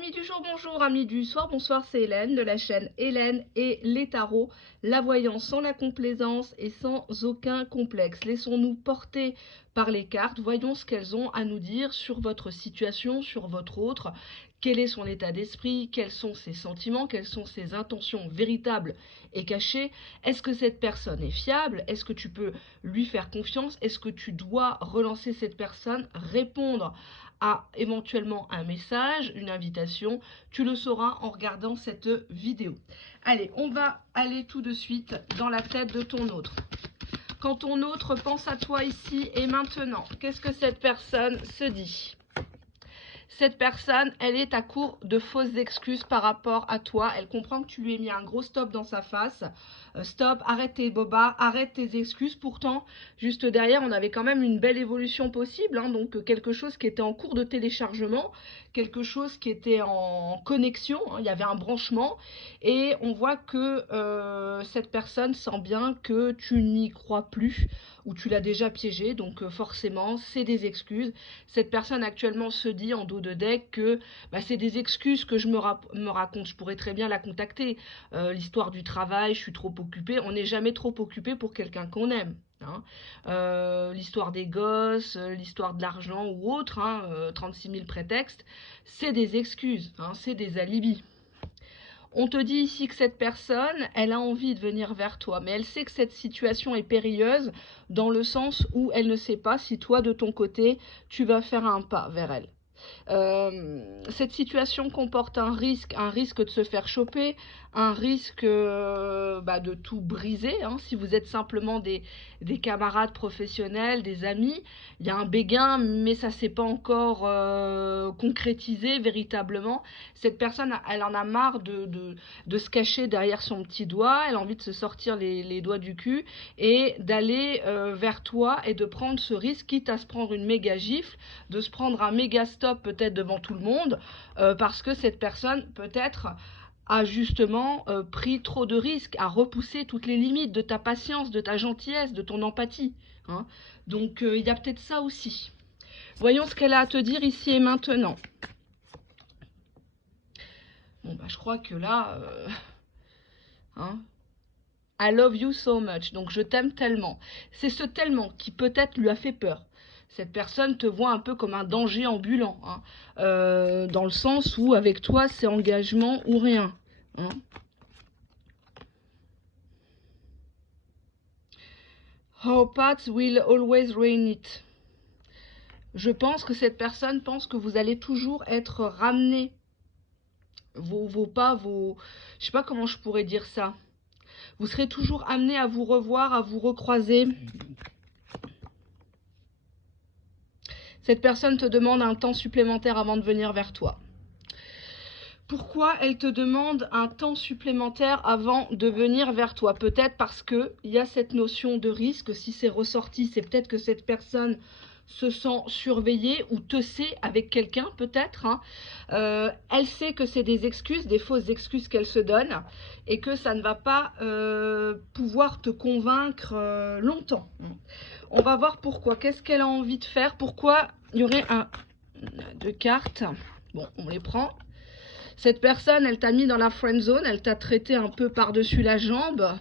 Amis du jour, bonjour, amis du soir, bonsoir, c'est Hélène de la chaîne Hélène et les tarots, la voyance sans la complaisance et sans aucun complexe. Laissons-nous porter par les cartes, voyons ce qu'elles ont à nous dire sur votre situation, sur votre autre, quel est son état d'esprit, quels sont ses sentiments, quelles sont ses intentions véritables et cachées. Est-ce que cette personne est fiable? Est-ce que tu peux lui faire confiance? Est-ce que tu dois relancer cette personne, répondre à éventuellement un message, une invitation? Tu le sauras en regardant cette vidéo. Allez, on va aller tout de suite dans la tête de ton autre. Quand ton autre pense à toi ici et maintenant, qu'est-ce que cette personne se dit? Cette personne, elle est à court de fausses excuses par rapport à toi. Elle comprend que tu lui as mis un gros stop dans sa face. Stop, arrête tes bobards, arrête tes excuses. Pourtant, juste derrière, on avait quand même une belle évolution possible. Donc, quelque chose qui était en cours de téléchargement, quelque chose qui était en connexion. Il y avait un branchement. Et on voit que cette personne sent bien que tu n'y crois plus ou tu l'as déjà piégé. Donc, forcément, c'est des excuses. Cette personne actuellement se dit en dos de deck que c'est des excuses que je me raconte. Je pourrais très bien la contacter. L'histoire du travail, je suis trop occupée. On n'est jamais trop occupé pour quelqu'un qu'on aime. L'histoire des gosses, l'histoire de l'argent ou autre, 36 000 prétextes, c'est des excuses, c'est des alibis. On te dit ici que cette personne, elle a envie de venir vers toi, mais elle sait que cette situation est périlleuse dans le sens où elle ne sait pas si toi, de ton côté, tu vas faire un pas vers elle. Cette situation comporte un risque de se faire choper, un risque de tout briser. Si vous êtes simplement des camarades professionnels, des amis, il y a un béguin, mais ça ne s'est pas encore concrétisé véritablement. Cette personne, elle en a marre de se cacher derrière son petit doigt, elle a envie de se sortir les doigts du cul et d'aller vers toi et de prendre ce risque, quitte à se prendre une méga gifle, de se prendre un méga stop peut-être devant tout le monde, parce que cette personne peut-être a justement pris trop de risques, a repoussé toutes les limites de ta patience, de ta gentillesse, de ton empathie. Donc il y a peut-être ça aussi. Voyons ce qu'elle a à te dire ici et maintenant. Bon, je crois que là... I love you so much. Donc, je t'aime tellement. C'est ce tellement qui peut-être lui a fait peur. Cette personne te voit un peu comme un danger ambulant. Dans le sens où, avec toi, c'est engagement ou rien. Our paths will always rain it. Je pense que cette personne pense que vous allez toujours être ramené. Vos pas, je sais pas comment je pourrais dire ça. Vous serez toujours amené à vous revoir, à vous recroiser. Cette personne te demande un temps supplémentaire avant de venir vers toi. Pourquoi elle te demande un temps supplémentaire avant de venir vers toi? Peut-être parce qu'il y a cette notion de risque. Si c'est ressorti, c'est peut-être que cette personne se sent surveillée ou te sait avec quelqu'un peut-être. Elle sait que c'est des excuses, des fausses excuses qu'elle se donne et que ça ne va pas pouvoir te convaincre longtemps. On va voir pourquoi. Qu'est-ce qu'elle a envie de faire? Pourquoi il y aurait deux cartes? Bon, on les prend. Cette personne, elle t'a mis dans la friend zone, elle t'a traité un peu par-dessus la jambe.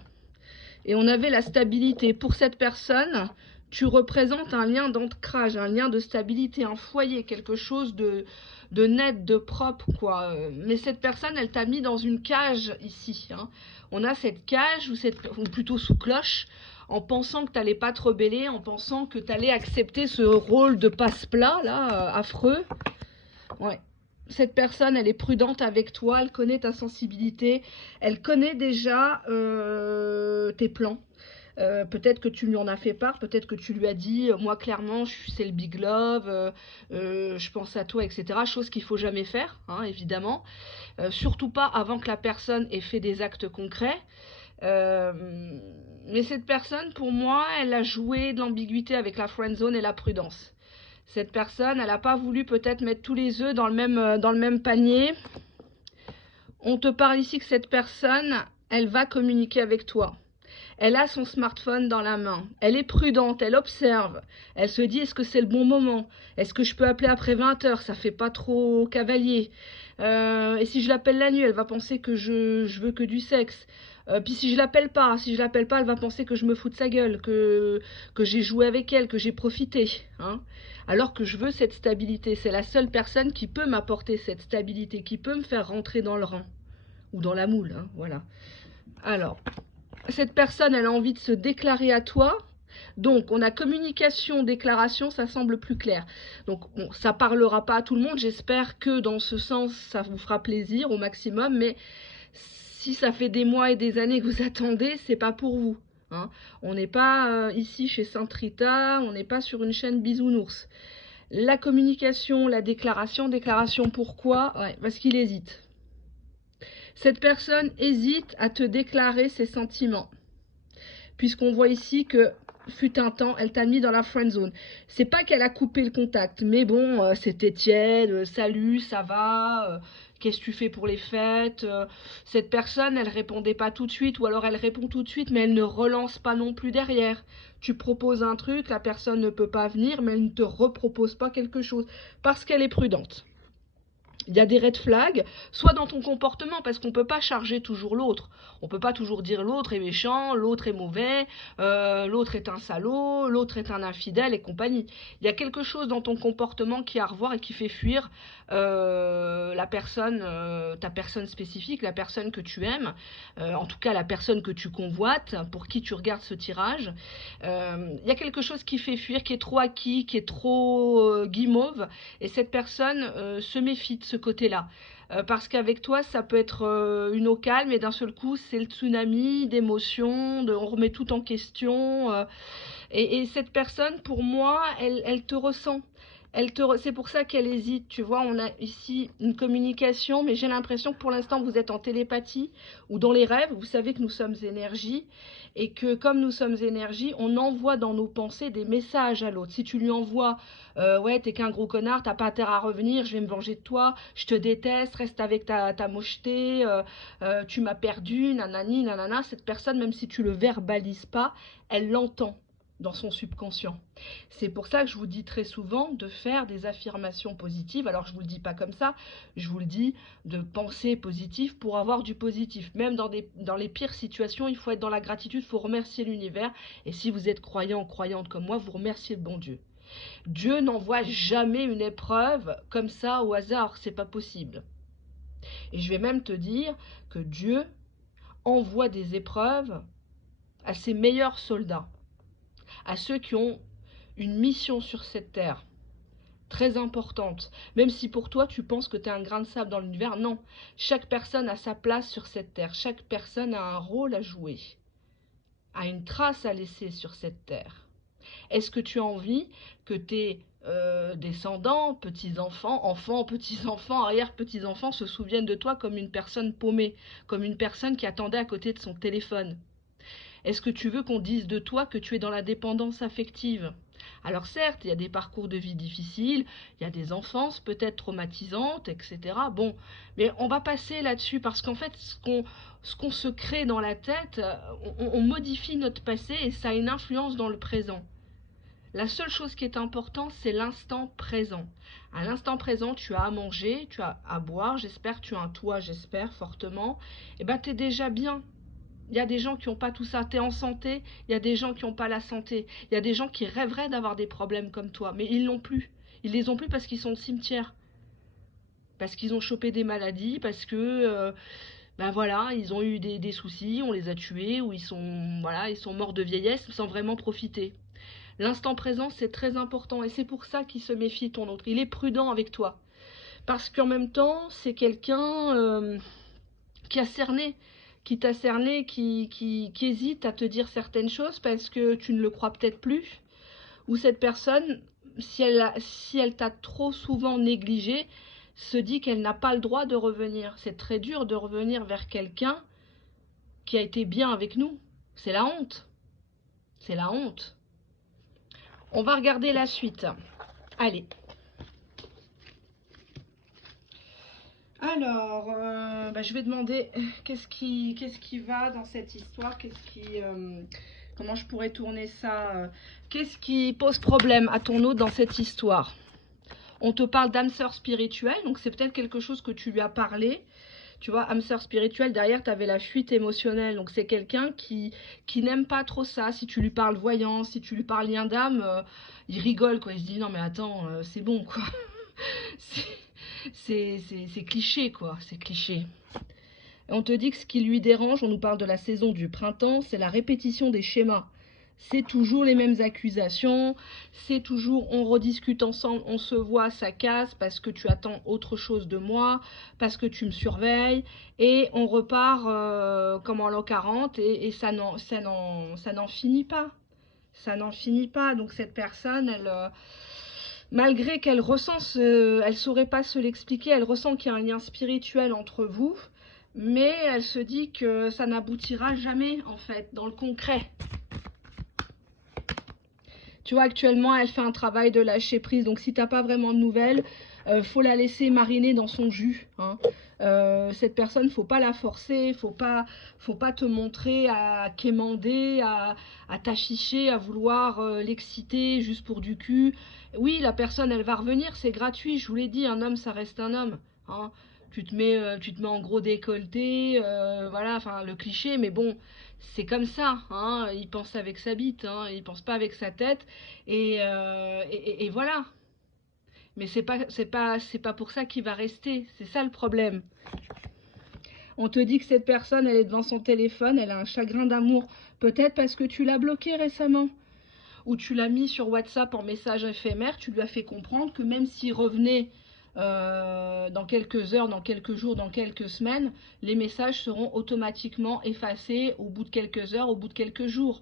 Et on avait la stabilité. Pour cette personne, tu représentes un lien d'ancrage, un lien de stabilité, un foyer, quelque chose de net, de propre, quoi. Mais cette personne, elle t'a mis dans une cage ici. On a cette cage, ou plutôt sous cloche, en pensant que tu n'allais pas te rebeller, en pensant que tu allais accepter ce rôle de passe-plat, là, affreux. Ouais. Cette personne, elle est prudente avec toi, elle connaît ta sensibilité, elle connaît déjà tes plans. Peut-être que tu lui en as fait part, peut-être que tu lui as dit, moi clairement, c'est le big love, je pense à toi, etc. Chose qu'il ne faut jamais faire, évidemment. Surtout pas avant que la personne ait fait des actes concrets. Mais cette personne, pour moi, elle a joué de l'ambiguïté avec la friend zone et la prudence. Cette personne, elle n'a pas voulu peut-être mettre tous les œufs dans le même panier. On te parle ici que cette personne, elle va communiquer avec toi. Elle a son smartphone dans la main. Elle est prudente, elle observe. Elle se dit, est-ce que c'est le bon moment? Est-ce que je peux appeler après 20 heures? Ça fait pas trop cavalier. Et si je l'appelle la nuit, elle va penser que je veux que du sexe. Puis si je l'appelle pas, elle va penser que je me fous de sa gueule, que j'ai joué avec elle, que j'ai profité. Hein. Alors que je veux cette stabilité. C'est la seule personne qui peut m'apporter cette stabilité, qui peut me faire rentrer dans le rang. Ou dans la moule, hein, voilà. Alors, cette personne, elle a envie de se déclarer à toi. Donc, on a communication, déclaration, ça semble plus clair. Donc, bon, ça parlera pas à tout le monde. J'espère que dans ce sens, ça vous fera plaisir au maximum. Mais si ça fait des mois et des années que vous attendez, c'est pas pour vous. Hein. On n'est pas ici chez Sainte Rita, on n'est pas sur une chaîne bisounours. La communication, la déclaration pourquoi? Ouais, parce qu'il hésite. Cette personne hésite à te déclarer ses sentiments. Puisqu'on voit ici que, fut un temps, elle t'a mis dans la friend zone. C'est pas qu'elle a coupé le contact, mais bon, c'était tiède, salut, ça va, qu'est-ce que tu fais pour les fêtes? Cette personne, elle répondait pas tout de suite, ou alors elle répond tout de suite, mais elle ne relance pas non plus derrière. Tu proposes un truc, la personne ne peut pas venir, mais elle ne te repropose pas quelque chose, parce qu'elle est prudente. Il y a des red flags, soit dans ton comportement, parce qu'on ne peut pas charger toujours l'autre. On ne peut pas toujours dire l'autre est méchant, l'autre est mauvais, l'autre est un salaud, l'autre est un infidèle et compagnie. Il y a quelque chose dans ton comportement qui a à revoir et qui fait fuir la personne, ta personne spécifique, la personne que tu aimes, en tout cas la personne que tu convoites, pour qui tu regardes ce tirage. Il y a quelque chose qui fait fuir, qui est trop acquis, qui est trop guimauve, et cette personne se méfie de ce côté-là. Parce qu'avec toi, ça peut être une eau calme et d'un seul coup, c'est le tsunami d'émotions, on remet tout en question. Et cette personne, pour moi, elle te ressent. C'est pour ça qu'elle hésite, tu vois, on a ici une communication, mais j'ai l'impression que pour l'instant vous êtes en télépathie ou dans les rêves, vous savez que nous sommes énergie, et que comme nous sommes énergie, on envoie dans nos pensées des messages à l'autre. Si tu lui envoies, ouais, t'es qu'un gros connard, t'as pas intérêt à revenir, je vais me venger de toi, je te déteste, reste avec ta mocheté, tu m'as perdu, nanani, nanana, cette personne, même si tu le verbalises pas, elle l'entend dans son subconscient. C'est pour ça que je vous dis très souvent de faire des affirmations positives. Alors je ne vous le dis pas comme ça, je vous le dis de penser positif pour avoir du positif. Même dans les pires situations, il faut être dans la gratitude, il faut remercier l'univers. Et si vous êtes croyant, croyante comme moi, vous remerciez le bon Dieu. Dieu n'envoie jamais une épreuve comme ça au hasard, c'est pas possible. Et je vais même te dire que Dieu envoie des épreuves à ses meilleurs soldats, à ceux qui ont une mission sur cette terre, très importante. Même si pour toi, tu penses que tu es un grain de sable dans l'univers, non. Chaque personne a sa place sur cette terre. Chaque personne a un rôle à jouer, a une trace à laisser sur cette terre. Est-ce que tu as envie que tes descendants, petits-enfants, enfants, petits-enfants, arrière-petits-enfants se souviennent de toi comme une personne paumée, comme une personne qui attendait à côté de son téléphone? Est-ce que tu veux qu'on dise de toi que tu es dans la dépendance affective? Alors certes, il y a des parcours de vie difficiles, il y a des enfances peut-être traumatisantes, etc. Bon, mais on va passer là-dessus parce qu'en fait, ce qu'on se crée dans la tête, on modifie notre passé et ça a une influence dans le présent. La seule chose qui est importante, c'est l'instant présent. À l'instant présent, tu as à manger, tu as à boire, j'espère, tu as un toit, j'espère, fortement. Et ben, tu es déjà bien. Il y a des gens qui n'ont pas tout ça. Tu es en santé, il y a des gens qui n'ont pas la santé. Il y a des gens qui rêveraient d'avoir des problèmes comme toi, mais ils l'ont plus. Ils les ont plus parce qu'ils sont au cimetière. Parce qu'ils ont chopé des maladies, parce que, ben voilà, ils ont eu des soucis, on les a tués, ou voilà, ils sont morts de vieillesse sans vraiment profiter. L'instant présent, c'est très important, et c'est pour ça qu'il se méfie ton autre. Il est prudent avec toi. Parce qu'en même temps, c'est quelqu'un qui a cerné, qui t'a cerné, qui hésite à te dire certaines choses parce que tu ne le crois peut-être plus, ou cette personne, si elle t'a trop souvent négligé, se dit qu'elle n'a pas le droit de revenir. C'est très dur de revenir vers quelqu'un qui a été bien avec nous. C'est la honte. C'est la honte. On va regarder la suite. Allez. Alors, je vais demander qu'est-ce qui va dans cette histoire, comment je pourrais tourner ça, qu'est-ce qui pose problème à ton autre dans cette histoire. On te parle d'âme sœur spirituelle, donc c'est peut-être quelque chose que tu lui as parlé. Tu vois, âme sœur spirituelle, derrière, tu avais la fuite émotionnelle. Donc, c'est quelqu'un qui n'aime pas trop ça. Si tu lui parles voyance, si tu lui parles lien d'âme, il rigole, quoi. Il se dit, non, mais attends, c'est bon, quoi. C'est cliché, quoi. C'est cliché. Et on te dit que ce qui lui dérange, on nous parle de la saison du printemps, c'est la répétition des schémas. C'est toujours les mêmes accusations, c'est toujours on rediscute ensemble, on se voit, ça casse parce que tu attends autre chose de moi, parce que tu me surveilles, et on repart comme en l'an 40 et ça n'en finit pas. Ça n'en finit pas. Donc cette personne, malgré qu'elle ressent, elle saurait pas se l'expliquer, elle ressent qu'il y a un lien spirituel entre vous, mais elle se dit que ça n'aboutira jamais en fait, dans le concret. Tu vois, actuellement, elle fait un travail de lâcher prise. Donc, si tu n'as pas vraiment de nouvelles, faut la laisser mariner dans son jus. Hein. Cette personne, faut pas la forcer, faut pas te montrer à quémander, à t'afficher, à vouloir l'exciter juste pour du cul. Oui, la personne, elle va revenir, c'est gratuit. Je vous l'ai dit, un homme, ça reste un homme. Hein. Tu te mets en gros décolleté, voilà, enfin le cliché, mais bon, c'est comme ça, hein, il pense avec sa bite, hein, il pense pas avec sa tête, et voilà. Mais c'est pas pour ça qu'il va rester, c'est ça le problème. On te dit que cette personne, elle est devant son téléphone, elle a un chagrin d'amour, peut-être parce que tu l'as bloqué récemment, ou tu l'as mis sur WhatsApp en message éphémère, tu lui as fait comprendre que même s'il revenait dans quelques heures, dans quelques jours, dans quelques semaines, les messages seront automatiquement effacés au bout de quelques heures, au bout de quelques jours.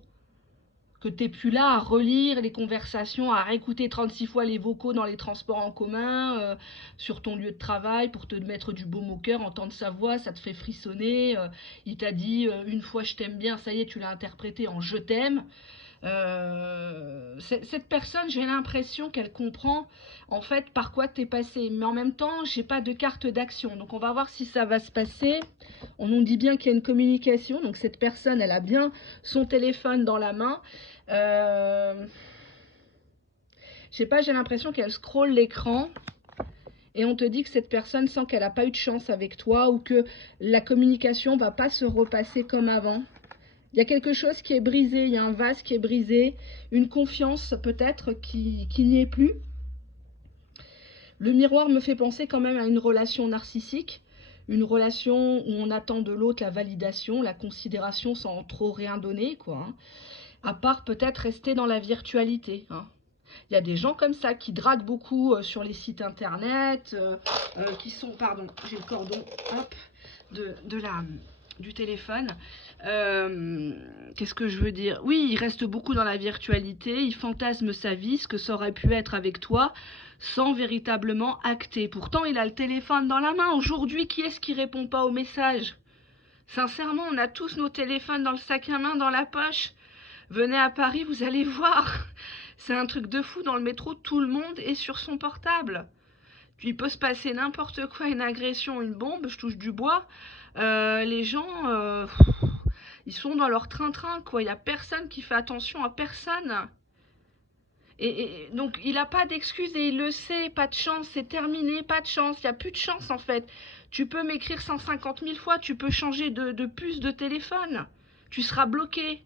Que tu n'es plus là à relire les conversations, à réécouter 36 fois les vocaux dans les transports en commun, sur ton lieu de travail, pour te mettre du baume au cœur, entendre sa voix, ça te fait frissonner. Il t'a dit une fois je t'aime bien, ça y est, tu l'as interprété en je t'aime. Cette personne, j'ai l'impression qu'elle comprend en fait par quoi t'es passé, mais en même temps j'ai pas de carte d'action, donc on va voir si ça va se passer. On nous dit bien qu'il y a une communication, donc cette personne, elle a bien son téléphone dans la main. Je sais pas, j'ai l'impression qu'elle scrolle l'écran et on te dit que cette personne sent qu'elle n'a pas eu de chance avec toi ou que la communication va pas se repasser comme avant. Il y a quelque chose qui est brisé, il y a un vase qui est brisé, une confiance peut-être qui n'y est plus. Le miroir me fait penser quand même à une relation narcissique, une relation où on attend de l'autre la validation, la considération sans trop rien donner, quoi. Hein. À part peut-être rester dans la virtualité. Hein. Il y a des gens comme ça qui draguent beaucoup sur les sites internet, qui sont, pardon, j'ai le cordon, hop, du téléphone. Qu'est-ce que je veux dire? Oui, il reste beaucoup dans la virtualité, il fantasme sa vie, ce que ça aurait pu être avec toi, sans véritablement acter. Pourtant, il a le téléphone dans la main. Aujourd'hui, qui est-ce qui répond pas aux messages? Sincèrement, on a tous nos téléphones dans le sac à main, dans la poche. Venez à Paris, vous allez voir. C'est un truc de fou, dans le métro, tout le monde est sur son portable. Il peut se passer n'importe quoi, une agression, une bombe, je touche du bois. Les gens, ils sont dans leur train-train, quoi. Il n'y a personne qui fait attention à personne. Et donc, il n'a pas d'excuses et il le sait. Pas de chance, c'est terminé, pas de chance. Il n'y a plus de chance, en fait. Tu peux m'écrire 150 000 fois, tu peux changer de puce de téléphone. Tu seras bloqué.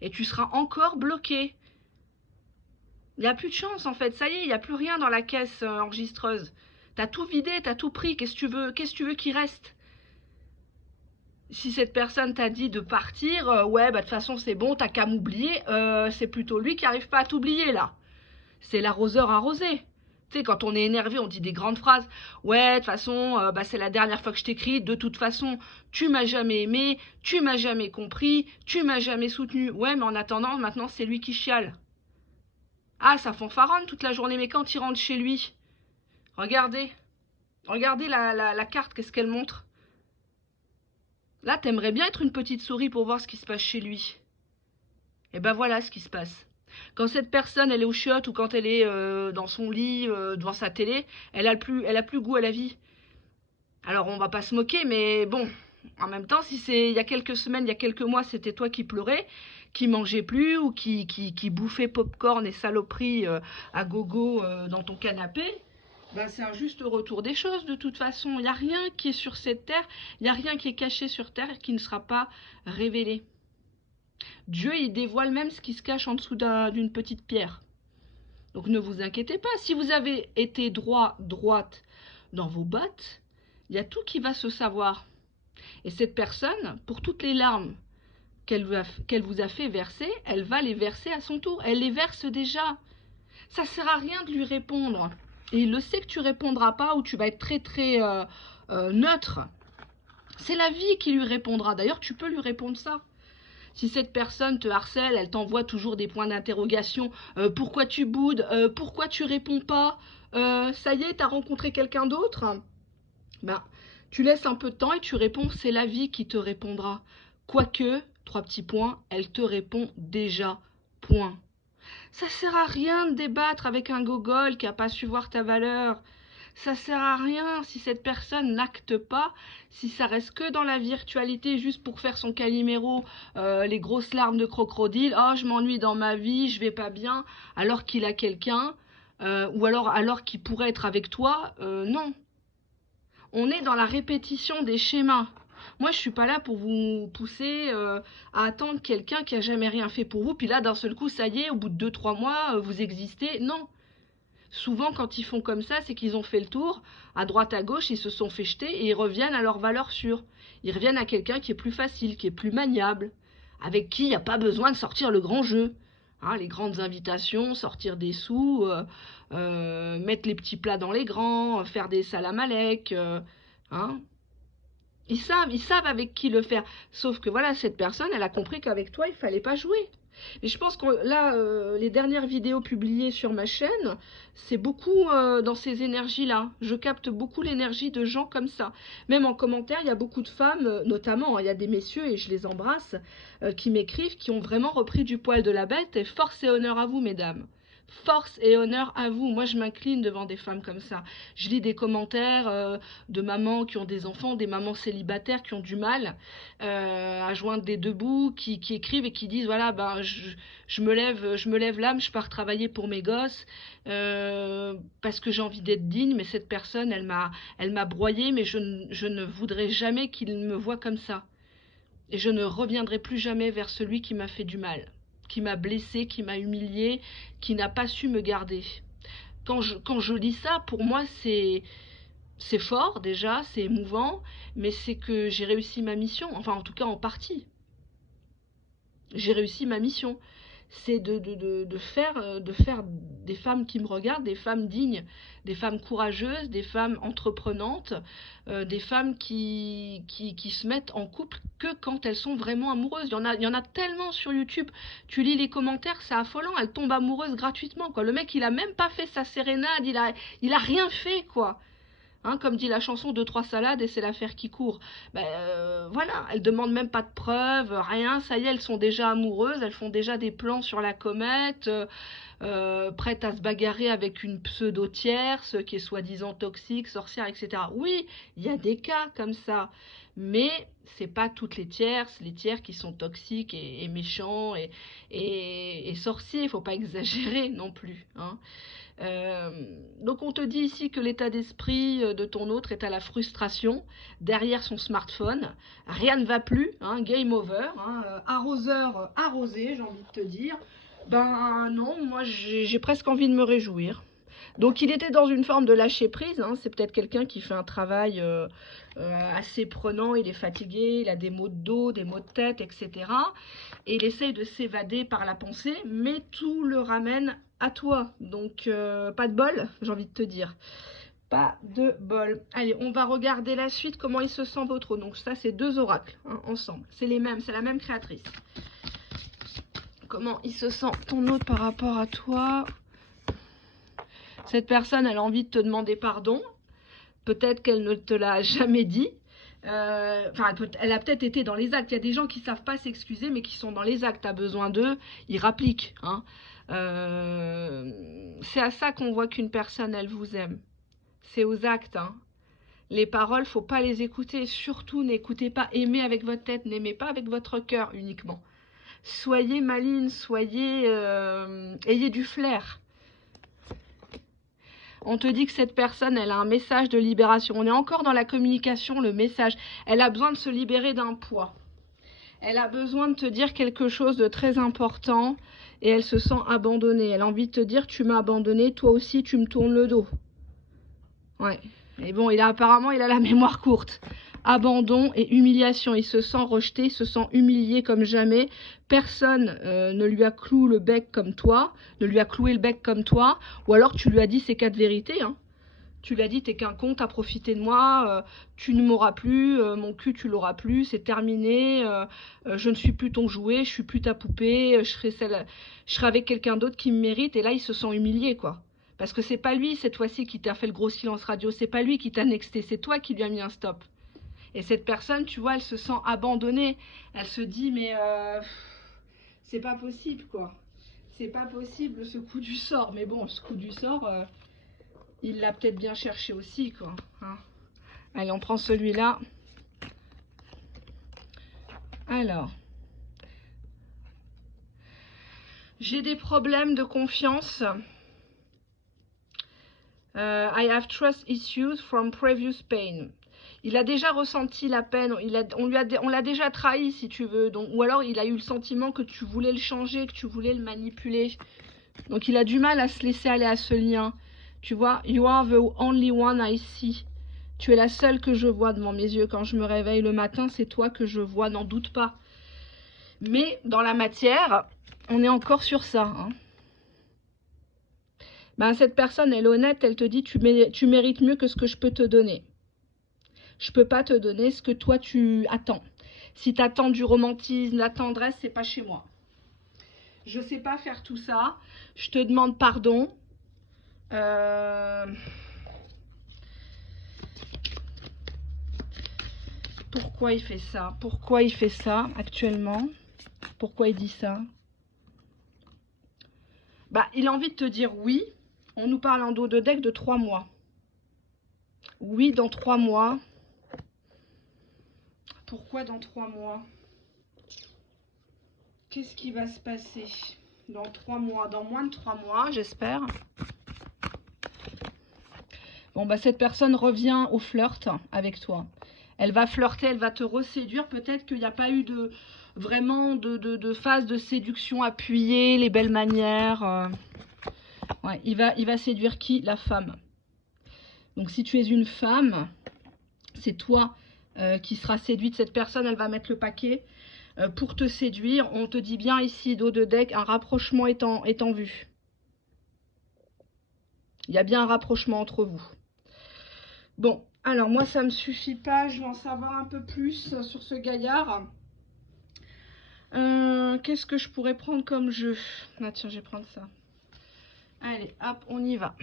Et tu seras encore bloqué. Il n'y a plus de chance, en fait. Ça y est, il n'y a plus rien dans la caisse enregistreuse. T'as tout vidé, t'as tout pris. Qu'est-ce que tu veux qu'il reste? Si cette personne t'a dit de partir, ouais, bah de toute façon, c'est bon, t'as qu'à m'oublier. C'est plutôt lui qui n'arrive pas à t'oublier, là. C'est l'arroseur arrosé. Tu sais, quand on est énervé, on dit des grandes phrases. Ouais, de toute façon, bah, c'est la dernière fois que je t'écris. De toute façon, tu m'as jamais aimé, tu m'as jamais compris, tu m'as jamais soutenu. Ouais, mais en attendant, maintenant, c'est lui qui chiale. Ah, ça fanfaronne toute la journée, mais quand il rentre chez lui, regardez. Regardez la carte, qu'est-ce qu'elle montre? Là, t'aimerais bien être une petite souris pour voir ce qui se passe chez lui. Et ben voilà ce qui se passe. Quand cette personne, elle est au chiottes ou quand elle est dans son lit, devant sa télé, elle a plus goût à la vie. Alors on va pas se moquer, mais bon, en même temps, si c'est il y a quelques semaines, il y a quelques mois, c'était toi qui pleurais, qui mangeais plus ou qui bouffait popcorn et saloperies à gogo dans ton canapé, ben c'est un juste retour des choses de toute façon. Il n'y a rien qui est sur cette terre, il n'y a rien qui est caché sur terre qui ne sera pas révélé. Dieu, il dévoile même ce qui se cache en dessous d'une petite pierre. Donc ne vous inquiétez pas, si vous avez été droite dans vos bottes, il y a tout qui va se savoir. Et cette personne, pour toutes les larmes qu'elle vous a fait verser, elle va les verser à son tour. Elle les verse déjà. Ça ne sert à rien de lui répondre. Et il le sait que tu répondras pas ou tu vas être très neutre. C'est la vie qui lui répondra. D'ailleurs, tu peux lui répondre ça. Si cette personne te harcèle, elle t'envoie toujours des points d'interrogation. Pourquoi tu boudes? Pourquoi tu réponds pas? Ça y est, t'as rencontré quelqu'un d'autre? Ben, tu laisses un peu de temps et tu réponds, c'est la vie qui te répondra. Quoique, 3 petits points, elle te répond déjà. Point. Ça sert à rien de débattre avec un gogol qui n'a pas su voir ta valeur. Ça sert à rien si cette personne n'acte pas, si ça reste que dans la virtualité juste pour faire son Calimero, les grosses larmes de crocodile, oh je m'ennuie dans ma vie, je vais pas bien, alors qu'il a quelqu'un, ou alors qu'il pourrait être avec toi, non. On est dans la répétition des schémas. Moi, je suis pas là pour vous pousser à attendre quelqu'un qui a jamais rien fait pour vous, puis là, d'un seul coup, ça y est, au bout de 2-3 mois, vous existez. Non. Souvent, quand ils font comme ça, c'est qu'ils ont fait le tour, à droite, à gauche, ils se sont fait jeter et ils reviennent à leur valeur sûre. Ils reviennent à quelqu'un qui est plus facile, qui est plus maniable, avec qui il n'y a pas besoin de sortir le grand jeu. Hein, les grandes invitations, sortir des sous, mettre les petits plats dans les grands, faire des salam-alek, hein. Ils savent avec qui le faire. Sauf que voilà, cette personne, elle a compris qu'avec toi, il fallait pas jouer. Et je pense que là, les dernières vidéos publiées sur ma chaîne, c'est beaucoup dans ces énergies-là. Je capte beaucoup l'énergie de gens comme ça. Même en commentaire, il y a beaucoup de femmes, notamment, hein, il y a des messieurs, et je les embrasse, qui m'écrivent, qui ont vraiment repris du poil de la bête. Et force et honneur à vous, mesdames. Force et honneur à vous. Moi, je m'incline devant des femmes comme ça. Je lis des commentaires de mamans qui ont des enfants, des mamans célibataires qui ont du mal à joindre des deux bouts, qui écrivent et qui disent voilà, ben, je me lève l'âme, je pars travailler pour mes gosses parce que j'ai envie d'être digne, mais cette personne, elle m'a broyée, mais je ne voudrais jamais qu'il me voie comme ça. Et je ne reviendrai plus jamais vers celui qui m'a fait du mal, qui m'a blessé, qui m'a humilié, qui n'a pas su me garder. Quand je lis ça, pour moi, c'est fort déjà, c'est émouvant, mais c'est que j'ai réussi ma mission, enfin en tout cas en partie. J'ai réussi ma mission. C'est de faire des femmes qui me regardent, des femmes dignes, des femmes courageuses, des femmes entreprenantes, des femmes qui se mettent en couple que quand elles sont vraiment amoureuses. Il y en a tellement sur YouTube. Tu lis les commentaires, c'est affolant. Elles tombent amoureuses gratuitement, quoi. Le mec, il a même pas fait sa sérénade, il a rien fait, quoi. Hein, comme dit la chanson, 2-3 salades et c'est l'affaire qui court. Ben, voilà, elles demandent même pas de preuves, rien, ça y est, elles sont déjà amoureuses, elles font déjà des plans sur la comète, prêtes à se bagarrer avec une pseudo-tierce qui est soi-disant toxique, sorcière, etc. Oui, il y a des cas comme ça, mais c'est pas toutes les tiers qui sont toxiques et méchants et sorciers, il faut pas exagérer non plus, hein. Donc on te dit ici que l'état d'esprit de ton autre est à la frustration derrière son smartphone. Rien ne va plus, hein, game over, hein, arroseur arrosé, j'ai envie de te dire. Ben non, moi j'ai presque envie de me réjouir. Donc il était dans une forme de lâcher prise, hein. C'est peut-être quelqu'un qui fait un travail assez prenant, il est fatigué, il a des maux de dos, des maux de tête, etc. Et il essaye de s'évader par la pensée, mais tout le ramène à toi. Donc pas de bol, j'ai envie de te dire. Pas de bol. Allez, on va regarder la suite, comment il se sent votre autre. Donc ça, c'est 2 oracles, hein, ensemble. C'est les mêmes, c'est la même créatrice. Comment il se sent ton autre par rapport à toi? Cette personne, elle a envie de te demander pardon. Peut-être qu'elle ne te l'a jamais dit. Enfin, elle a peut-être été dans les actes. Il y a des gens qui ne savent pas s'excuser, mais qui sont dans les actes. Tu as besoin d'eux, ils rappliquent, hein. C'est à ça qu'on voit qu'une personne, elle vous aime. C'est aux actes, hein. Les paroles, faut pas les écouter. Surtout, n'écoutez pas, aimez avec votre tête, n'aimez pas avec votre cœur uniquement. Soyez maligne, ayez du flair. On te dit que cette personne, elle a un message de libération. On est encore dans la communication, le message. Elle a besoin de se libérer d'un poids. Elle a besoin de te dire quelque chose de très important et elle se sent abandonnée. Elle a envie de te dire, tu m'as abandonné, toi aussi tu me tournes le dos. Ouais. Et bon, apparemment, il a la mémoire courte. Abandon et humiliation. Il se sent rejeté, il se sent humilié comme jamais. Personne ne lui a cloué le bec comme toi, ou alors tu lui as dit ces 4 vérités. Hein. Tu lui as dit, t'es qu'un con, t'as profité de moi, tu ne m'auras plus, mon cul tu l'auras plus, c'est terminé, je ne suis plus ton jouet, je suis plus ta poupée, je serai avec quelqu'un d'autre qui me mérite. Et là, il se sent humilié, quoi. Parce que c'est pas lui, cette fois-ci, qui t'a fait le gros silence radio, c'est pas lui qui t'a nexté, c'est toi qui lui as mis un stop. Et cette personne, tu vois, elle se sent abandonnée. Elle se dit, mais c'est pas possible, quoi. C'est pas possible, ce coup du sort. Mais bon, ce coup du sort, il l'a peut-être bien cherché aussi, quoi. Hein. Allez, on prend celui-là. Alors. J'ai des problèmes de confiance. I have trust issues from previous pain. Il a déjà ressenti la peine, on l'a déjà trahi si tu veux, donc, ou alors il a eu le sentiment que tu voulais le changer, que tu voulais le manipuler. Donc il a du mal à se laisser aller à ce lien. Tu vois, you are the only one I see. Tu es la seule que je vois devant mes yeux quand je me réveille le matin, c'est toi que je vois, n'en doute pas. Mais dans la matière, on est encore sur ça. Hein. Ben, cette personne, elle est honnête, elle te dit tu mérites mieux que ce que je peux te donner. Je peux pas te donner ce que toi tu attends. Si tu attends du romantisme, la tendresse, c'est pas chez moi. Je sais pas faire tout ça. Je te demande pardon. Pourquoi il fait ça? Pourquoi il fait ça actuellement? Pourquoi il dit ça? Bah, il a envie de te dire oui. On nous parle en dos de deck de 3 mois. Oui, dans 3 mois. Pourquoi dans 3 mois? Qu'est-ce qui va se passer dans 3 mois? Dans moins de 3 mois, j'espère. Bon, bah, cette personne revient au flirt avec toi. Elle va flirter, elle va te reséduire. Peut-être qu'il n'y a pas eu vraiment de phase de séduction appuyée, les belles manières. Ouais, il va séduire qui? La femme. Donc, si tu es une femme, c'est toi qui sera séduite. Cette personne, elle va mettre le paquet pour te séduire. On te dit bien ici, dos de deck, un rapprochement est en vue. Il y a bien un rapprochement entre vous. Bon, alors moi, ça ne me suffit pas. Je veux en savoir un peu plus sur ce gaillard. Qu'est-ce que je pourrais prendre comme jeu? Ah tiens, je vais prendre ça. Allez, hop, on y va.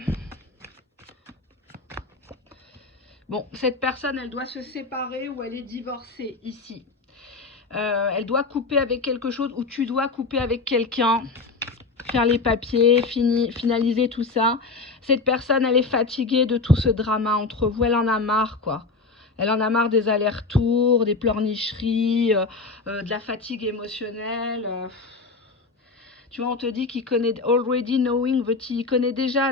Bon, cette personne, elle doit se séparer ou elle est divorcée ici. Elle doit couper avec quelque chose ou tu dois couper avec quelqu'un. Faire les papiers, finaliser tout ça. Cette personne, elle est fatiguée de tout ce drama entre vous. Elle en a marre, quoi. Elle en a marre des allers-retours, des pleurnicheries, de la fatigue émotionnelle. Tu vois, on te dit qu'il connaît already knowing, il connaît déjà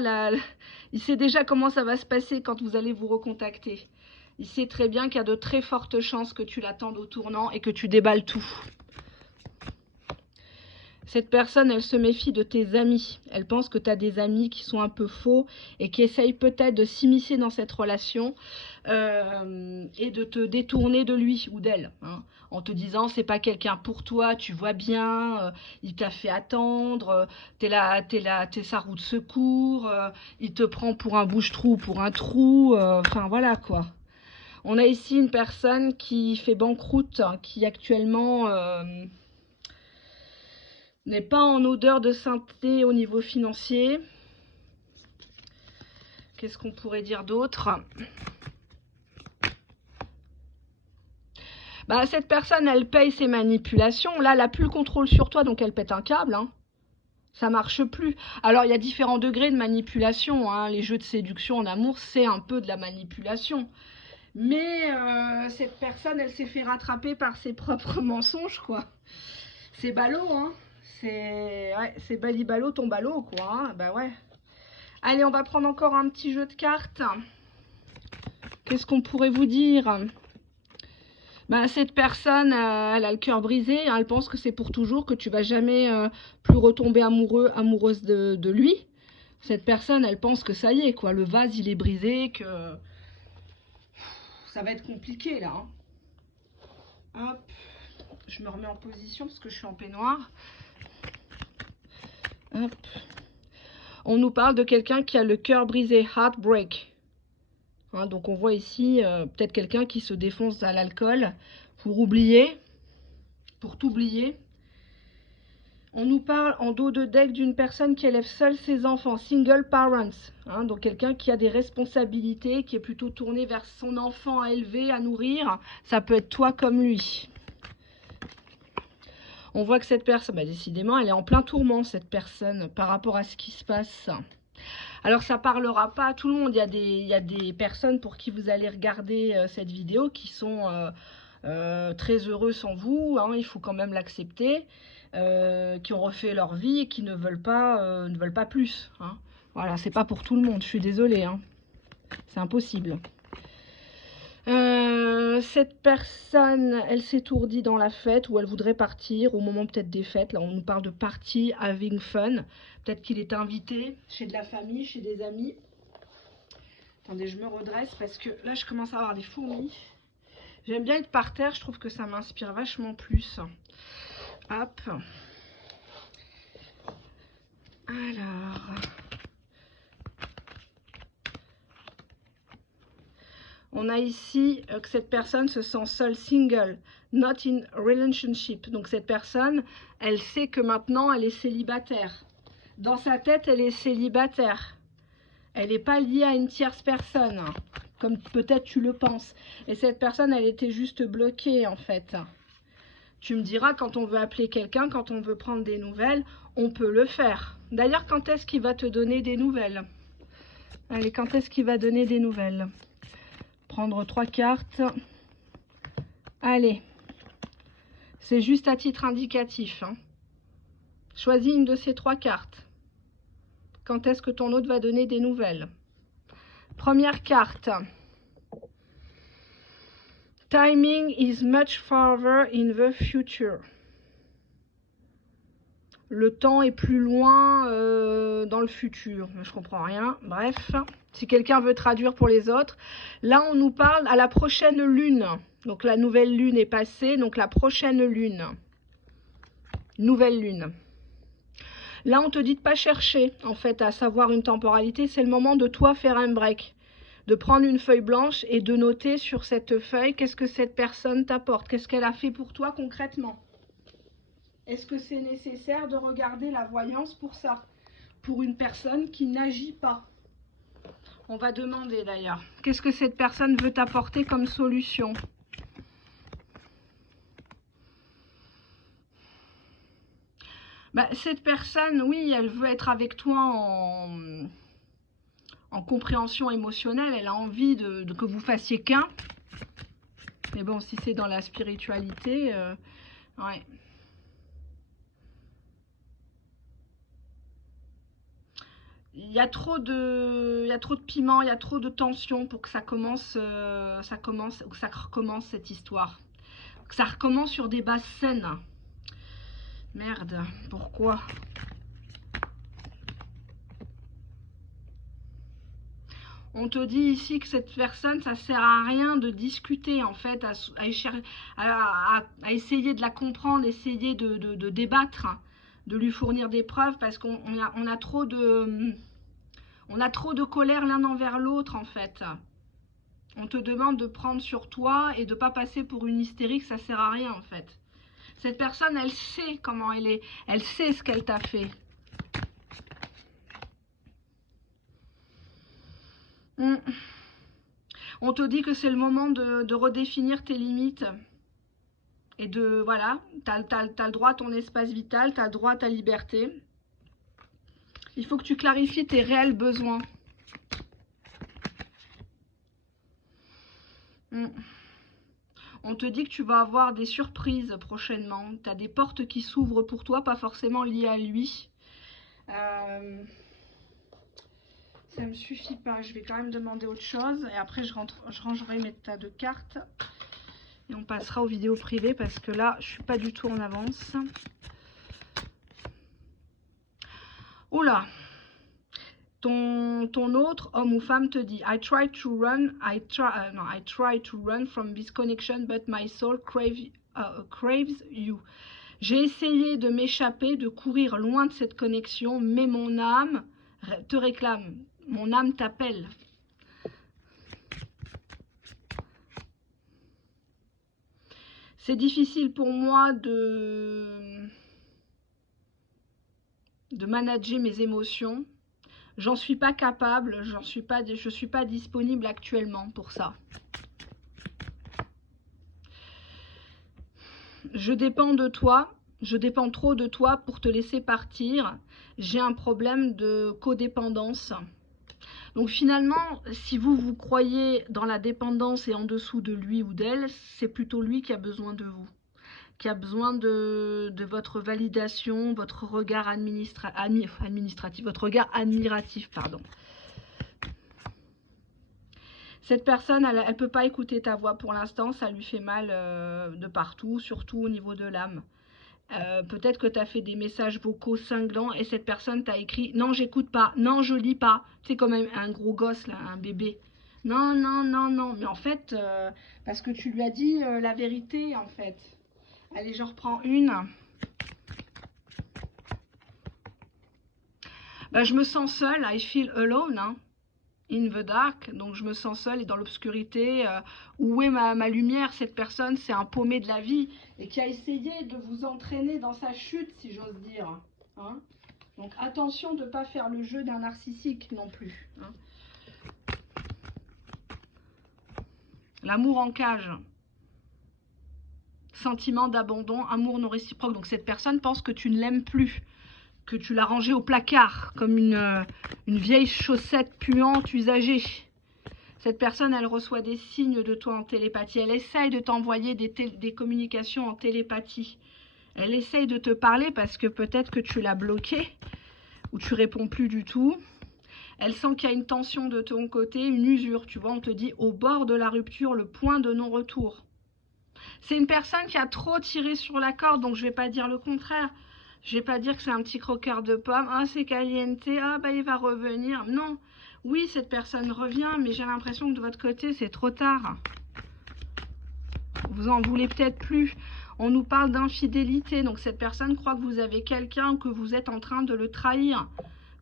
il sait déjà comment ça va se passer quand vous allez vous recontacter. Il sait très bien qu'il y a de très fortes chances que tu l'attendes au tournant et que tu déballes tout. Cette personne, elle se méfie de tes amis. Elle pense que tu as des amis qui sont un peu faux et qui essayent peut-être de s'immiscer dans cette relation et de te détourner de lui ou d'elle. Hein, en te disant, c'est pas quelqu'un pour toi, tu vois bien, il t'a fait attendre, t'es sa roue de secours, il te prend pour un bouche-trou, pour un trou, enfin voilà quoi. On a ici une personne qui fait banqueroute, qui actuellement... n'est pas en odeur de sainteté au niveau financier. Qu'est-ce qu'on pourrait dire d'autre? Bah, cette personne, elle paye ses manipulations. Là, elle n'a plus le contrôle sur toi, donc elle pète un câble. Hein. Ça marche plus. Alors, il y a différents degrés de manipulation. Hein. Les jeux de séduction en amour, c'est un peu de la manipulation. Mais cette personne, elle s'est fait rattraper par ses propres mensonges, quoi. C'est ballot, hein. C'est ballot ton ballot, quoi. Hein. Bah ouais. Allez, on va prendre encore un petit jeu de cartes. Qu'est-ce qu'on pourrait vous dire? Bah, cette personne, elle a le cœur brisé. Hein, elle pense que c'est pour toujours, que tu vas jamais plus retomber amoureuse de lui. Cette personne, elle pense que ça y est, quoi. Le vase, il est brisé, que ça va être compliqué, là. Hein. Hop. Je me remets en position parce que je suis en peignoir. Hop. On nous parle de quelqu'un qui a le cœur brisé, heartbreak. Hein, donc on voit ici peut-être quelqu'un qui se défonce à l'alcool pour oublier, pour t'oublier. On nous parle en dos de deck d'une personne qui élève seule ses enfants, single parents. Hein, donc quelqu'un qui a des responsabilités, qui est plutôt tourné vers son enfant à élever, à nourrir. Ça peut être toi comme lui. On voit que cette personne, bah décidément, elle est en plein tourment, cette personne, par rapport à ce qui se passe. Alors, ça parlera pas à tout le monde. Il y a des personnes pour qui vous allez regarder cette vidéo qui sont très heureux sans vous. Hein, il faut quand même l'accepter. Qui ont refait leur vie et qui ne veulent pas plus. Hein. Voilà, c'est pas pour tout le monde. Je suis désolée. Hein. C'est impossible. Cette personne, elle s'étourdit dans la fête ou elle voudrait partir au moment peut-être des fêtes. Là, on nous parle de party, having fun. Peut-être qu'il est invité chez de la famille, chez des amis. Attendez, je me redresse parce que là, je commence à avoir des fourmis. J'aime bien être par terre, je trouve que ça m'inspire vachement plus. Hop. Alors... On a ici que cette personne se sent seule, single, not in relationship. Donc cette personne, elle sait que maintenant, elle est célibataire. Dans sa tête, elle est célibataire. Elle n'est pas liée à une tierce personne, comme peut-être tu le penses. Et cette personne, elle était juste bloquée, en fait. Tu me diras, quand on veut appeler quelqu'un, quand on veut prendre des nouvelles, on peut le faire. D'ailleurs, quand est-ce qu'il va te donner des nouvelles? Allez, quand est-ce qu'il va donner des nouvelles? Prendre 3 cartes. Allez, c'est juste à titre indicatif. Hein. Choisis une de ces 3 cartes. Quand est-ce que ton hôte va donner des nouvelles? Première carte. Timing is much farther in the future. Le temps est plus loin dans le futur. Je comprends rien. Bref, si quelqu'un veut traduire pour les autres. Là, on nous parle à la prochaine lune. Donc, la nouvelle lune est passée. Donc, la prochaine lune. Nouvelle lune. Là, on te dit de pas chercher, en fait, à savoir une temporalité. C'est le moment de toi faire un break. De prendre une feuille blanche et de noter sur cette feuille qu'est-ce que cette personne t'apporte. Qu'est-ce qu'elle a fait pour toi concrètement. Est-ce que c'est nécessaire de regarder la voyance pour ça? Pour une personne qui n'agit pas. On va demander d'ailleurs. Qu'est-ce que cette personne veut t'apporter comme solution? Bah, cette personne, oui, elle veut être avec toi en compréhension émotionnelle. Elle a envie de que vous fassiez qu'un. Mais bon, si c'est dans la spiritualité, ouais. Il y a trop de piment, il y a trop de tension pour que ça recommence cette histoire. Que ça recommence sur des bases saines. Merde, pourquoi? On te dit ici que cette personne, ça sert à rien de discuter, en fait, à essayer de la comprendre, essayer de débattre, de lui fournir des preuves, parce qu'on a trop de colère l'un envers l'autre, en fait. On te demande de prendre sur toi et de ne pas passer pour une hystérique, ça sert à rien, en fait. Cette personne, elle sait comment elle est, elle sait ce qu'elle t'a fait. On te dit que c'est le moment de redéfinir tes limites. Et de, voilà, t'as le droit à ton espace vital, t'as le droit à ta liberté. Il faut que tu clarifies tes réels besoins. On te dit que tu vas avoir des surprises prochainement. Tu as des portes qui s'ouvrent pour toi, pas forcément liées à lui. Ça ne me suffit pas. Je vais quand même demander autre chose. Et après, je rangerai mes tas de cartes. Et on passera aux vidéos privées parce que là, je ne suis pas du tout en avance. Oula! Ton autre homme ou femme te dit I try to run from this connection but my soul craves you. J'ai essayé de m'échapper, de courir loin de cette connexion, mais mon âme te réclame, mon âme t'appelle. C'est difficile pour moi de manager mes émotions. J'en suis pas capable, je suis pas disponible actuellement pour ça. Je dépends de toi, je dépends trop de toi pour te laisser partir. J'ai un problème de codépendance. Donc finalement, si vous croyez dans la dépendance et en dessous de lui ou d'elle, c'est plutôt lui qui a besoin de vous, qui a besoin de votre validation, votre regard administratif, votre regard admiratif, pardon. Cette personne, elle ne peut pas écouter ta voix pour l'instant, ça lui fait mal de partout, surtout au niveau de l'âme. Peut-être que tu as fait des messages vocaux cinglants et cette personne t'a écrit « Non, j'écoute pas, non, je lis pas ». C'est comme un gros gosse, là, un bébé. Non, non, non, non. Mais en fait, parce que tu lui as dit la vérité, en fait. Allez, je reprends une. Ben, je me sens seule, I feel alone, hein. In the dark, donc je me sens seule et dans l'obscurité. Où est ma lumière? Cette personne, c'est un paumé de la vie et qui a essayé de vous entraîner dans sa chute, si j'ose dire. Hein, donc attention de ne pas faire le jeu d'un narcissique non plus. Hein. L'amour en cage. Sentiment d'abandon, amour non réciproque. Donc cette personne pense que tu ne l'aimes plus, que tu l'as rangée au placard comme une vieille chaussette puante usagée. Cette personne, elle reçoit des signes de toi en télépathie. Elle essaye de t'envoyer des communications en télépathie. Elle essaye de te parler parce que peut-être que tu l'as bloqué ou tu réponds plus du tout. Elle sent qu'il y a une tension de ton côté, une usure. Tu vois, on te dit au bord de la rupture, le point de non-retour. C'est une personne qui a trop tiré sur la corde, donc je ne vais pas dire le contraire. Je ne vais pas dire que c'est un petit croqueur de pommes. Ah, c'est caliente. Ah, bah, il va revenir. Non. Oui, cette personne revient, mais j'ai l'impression que de votre côté, c'est trop tard. Vous en voulez peut-être plus. On nous parle d'infidélité. Donc, cette personne croit que vous avez quelqu'un ou que vous êtes en train de le trahir.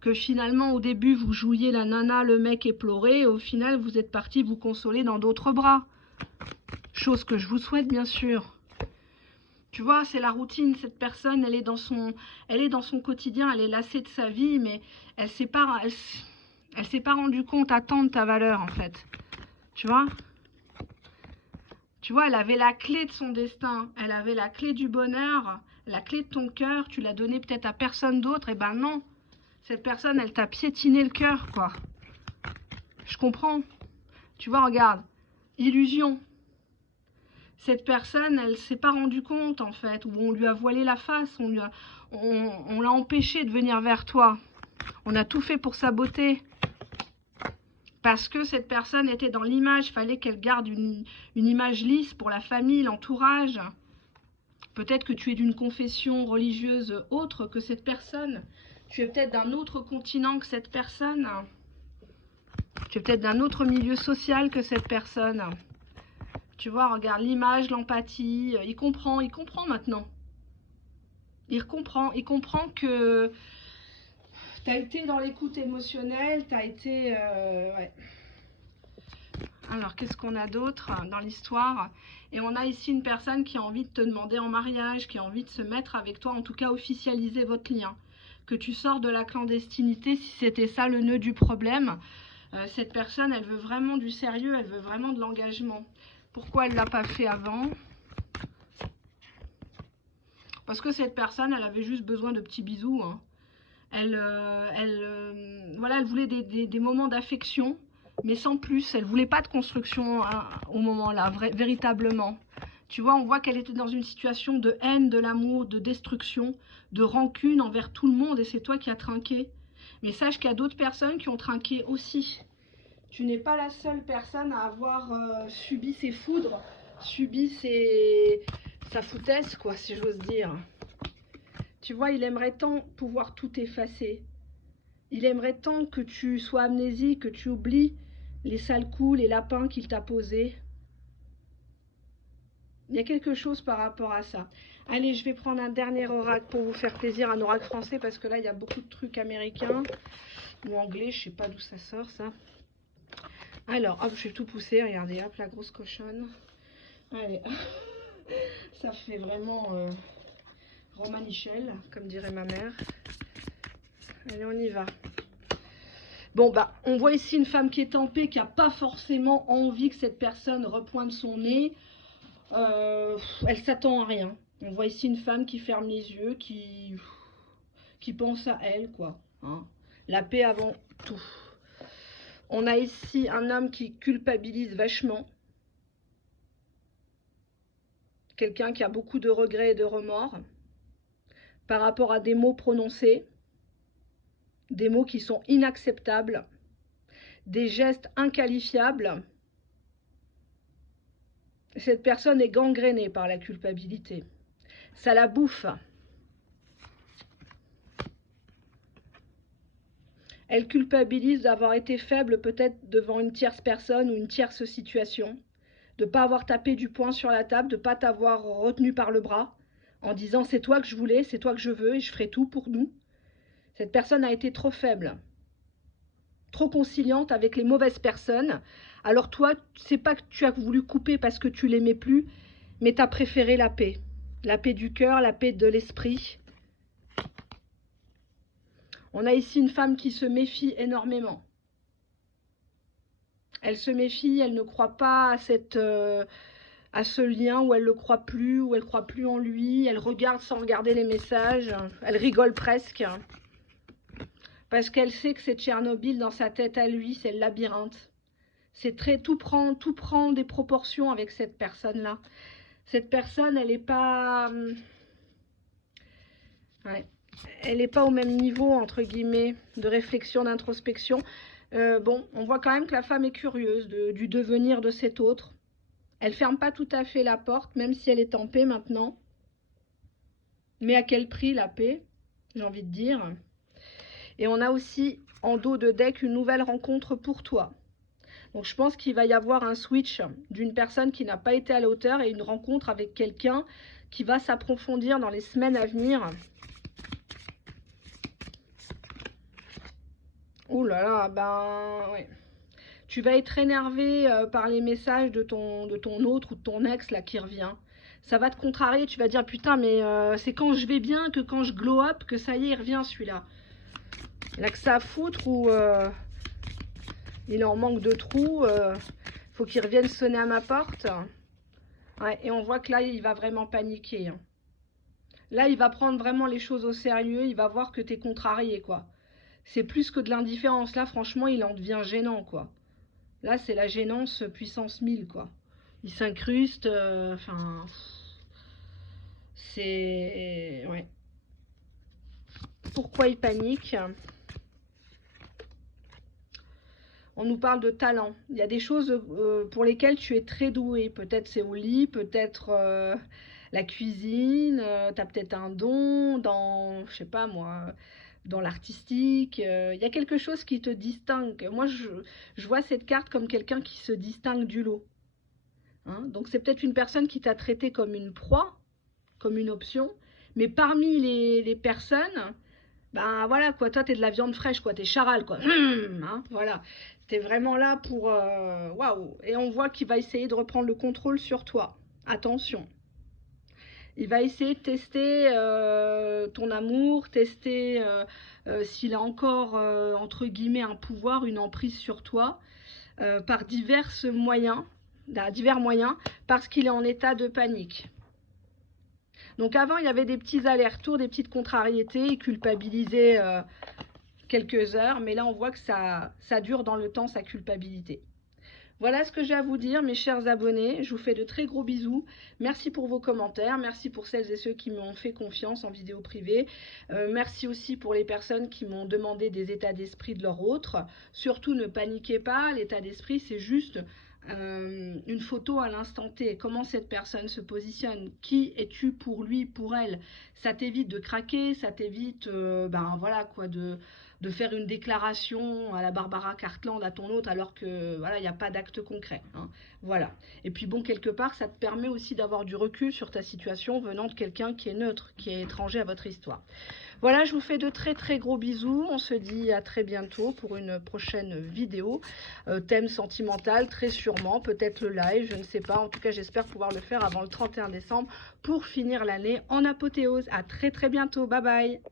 Que finalement, au début, vous jouiez la nana, le mec et pleurait. Et au final, vous êtes parti vous consoler dans d'autres bras. Chose que je vous souhaite, bien sûr. Tu vois, c'est la routine. Cette personne, elle est dans son quotidien. Elle est lassée de sa vie, mais elle s'est pas rendue compte à temps de ta valeur, en fait. Tu vois? Tu vois, elle avait la clé de son destin. Elle avait la clé du bonheur, la clé de ton cœur. Tu l'as donnée peut-être à personne d'autre. Et ben non. Cette personne, elle t'a piétiné le cœur, quoi. Je comprends. Tu vois, regarde. Illusion. Cette personne, elle s'est pas rendue compte, en fait. Ou on lui a voilé la face. On l'a empêché de venir vers toi. On a tout fait pour saboter. Parce que cette personne était dans l'image, il fallait qu'elle garde une image lisse pour la famille, l'entourage. Peut-être que tu es d'une confession religieuse autre que cette personne. Tu es peut-être d'un autre continent que cette personne. Tu es peut-être d'un autre milieu social que cette personne. Tu vois, regarde l'image, l'empathie. Il comprend maintenant. Il comprend que tu as été dans l'écoute émotionnelle, tu as été... ouais. Alors, qu'est-ce qu'on a d'autre dans l'histoire? Et on a ici une personne qui a envie de te demander en mariage, qui a envie de se mettre avec toi, en tout cas officialiser votre lien. Que tu sors de la clandestinité, si c'était ça le nœud du problème. Cette personne, elle veut vraiment du sérieux, elle veut vraiment de l'engagement. Pourquoi elle ne l'a pas fait avant? Parce que cette personne, elle avait juste besoin de petits bisous. Hein. Voilà, elle voulait des moments d'affection. mais sans plus. Elle voulait pas de construction hein, au moment-là, véritablement. Tu vois, on voit qu'elle était dans une situation de haine, de l'amour, de destruction, de rancune envers tout le monde, et c'est toi qui as trinqué. Mais sache qu'il y a d'autres personnes qui ont trinqué aussi. Tu n'es pas la seule personne à avoir subi ses foudres, subi sa foutaise, quoi, si j'ose dire. Tu vois, il aimerait tant pouvoir tout effacer. Il aimerait tant que tu sois amnésique, que tu oublies les sales coups, les lapins qu'il t'a posés. Il y a quelque chose par rapport à ça. Allez, je vais prendre un dernier oracle pour vous faire plaisir, un oracle français, parce que là, il y a beaucoup de trucs américains ou anglais, je sais pas d'où ça sort, ça. Alors, hop, je vais tout pousser, regardez, hop, la grosse cochonne. Allez, ça fait vraiment Romain Michel, comme dirait ma mère. Allez, on y va. Bon, bah, on voit ici une femme qui est tempée, qui n'a pas forcément envie que cette personne repointe son nez. Elle s'attend à rien. On voit ici une femme qui ferme les yeux, qui pense à elle, quoi. Hein. La paix avant tout. On a ici un homme qui culpabilise vachement. Quelqu'un qui a beaucoup de regrets et de remords par rapport à des mots prononcés, des mots qui sont inacceptables, des gestes inqualifiables. Cette personne est gangrénée par la culpabilité. Ça la bouffe. Elle culpabilise d'avoir été faible peut-être devant une tierce personne ou une tierce situation, de ne pas avoir tapé du poing sur la table, de ne pas t'avoir retenu par le bras, en disant c'est toi que je voulais, c'est toi que je veux et je ferai tout pour nous. Cette personne a été trop faible, trop conciliante avec les mauvaises personnes. Alors toi, c'est pas que tu as voulu couper parce que tu l'aimais plus, mais tu as préféré la paix du cœur, la paix de l'esprit. On a ici une femme qui se méfie énormément. Elle se méfie, elle ne croit pas à ce lien, où elle ne le croit plus, où elle ne croit plus en lui. Elle regarde sans regarder les messages. Elle rigole presque. Parce qu'elle sait que c'est Tchernobyl dans sa tête à lui, c'est le labyrinthe. C'est tout prend des proportions avec cette personne-là. Cette personne, elle n'est pas... Ouais. Elle n'est pas au même niveau, entre guillemets, de réflexion, d'introspection. Bon, on voit quand même que la femme est curieuse du devenir de cet autre. Elle ferme pas tout à fait la porte, même si elle est en paix maintenant. Mais à quel prix la paix, j'ai envie de dire. Et on a aussi en dos de deck une nouvelle rencontre pour toi. Donc je pense qu'il va y avoir un switch d'une personne qui n'a pas été à la hauteur et une rencontre avec quelqu'un qui va s'approfondir dans les semaines à venir. Ouh là là, ben ouais. Tu vas être énervé par les messages de ton autre ou de ton ex là qui revient. Ça va te contrarier, tu vas dire putain mais c'est quand je vais bien que quand je glow up que ça y est il revient celui-là. Il a que ça à foutre ou il en manque de trous, faut qu'il revienne sonner à ma porte. Ouais, et on voit que là il va vraiment paniquer. Hein. Là il va prendre vraiment les choses au sérieux, il va voir que t'es contrarié quoi. C'est plus que de l'indifférence, là franchement il en devient gênant quoi. Là, c'est la gênance puissance 1000, quoi. Il s'incruste, enfin... c'est... Ouais. Pourquoi il panique? On nous parle de talent. Il y a des choses pour lesquelles tu es très doué. Peut-être c'est au lit, peut-être la cuisine, tu as peut-être un don dans, je sais pas moi... dans l'artistique, il y a quelque chose qui te distingue. Moi, je vois cette carte comme quelqu'un qui se distingue du lot. Hein, donc, c'est peut-être une personne qui t'a traité comme une proie, comme une option. Mais parmi les personnes, ben voilà, quoi, toi, t'es de la viande fraîche, quoi, t'es charal, quoi. Hein, voilà, t'es vraiment là pour... Waouh. Et on voit qu'il va essayer de reprendre le contrôle sur toi. Attention. Il va essayer de tester ton amour, tester s'il a encore, entre guillemets, un pouvoir, une emprise sur toi, par divers moyens, parce qu'il est en état de panique. Donc avant, il y avait des petits allers-retours, des petites contrariétés, il culpabilisait quelques heures, mais là on voit que ça dure dans le temps, sa culpabilité. Voilà ce que j'ai à vous dire, mes chers abonnés. Je vous fais de très gros bisous. Merci pour vos commentaires. Merci pour celles et ceux qui m'ont fait confiance en vidéo privée. Merci aussi pour les personnes qui m'ont demandé des états d'esprit de leur autre. Surtout, ne paniquez pas. L'état d'esprit, c'est juste une photo à l'instant T. Comment cette personne se positionne. Qui es-tu pour lui, pour elle? Ça t'évite de craquer. Ça t'évite, voilà quoi, de faire une déclaration à la Barbara Cartland à ton autre alors que voilà, il n'y a pas d'acte concret. Hein. Voilà. Et puis bon, quelque part, ça te permet aussi d'avoir du recul sur ta situation venant de quelqu'un qui est neutre, qui est étranger à votre histoire. Voilà, je vous fais de très très gros bisous. On se dit à très bientôt pour une prochaine vidéo. Thème sentimental, très sûrement, peut-être le live, je ne sais pas. En tout cas, j'espère pouvoir le faire avant le 31 décembre pour finir l'année en apothéose. À très très bientôt. Bye bye.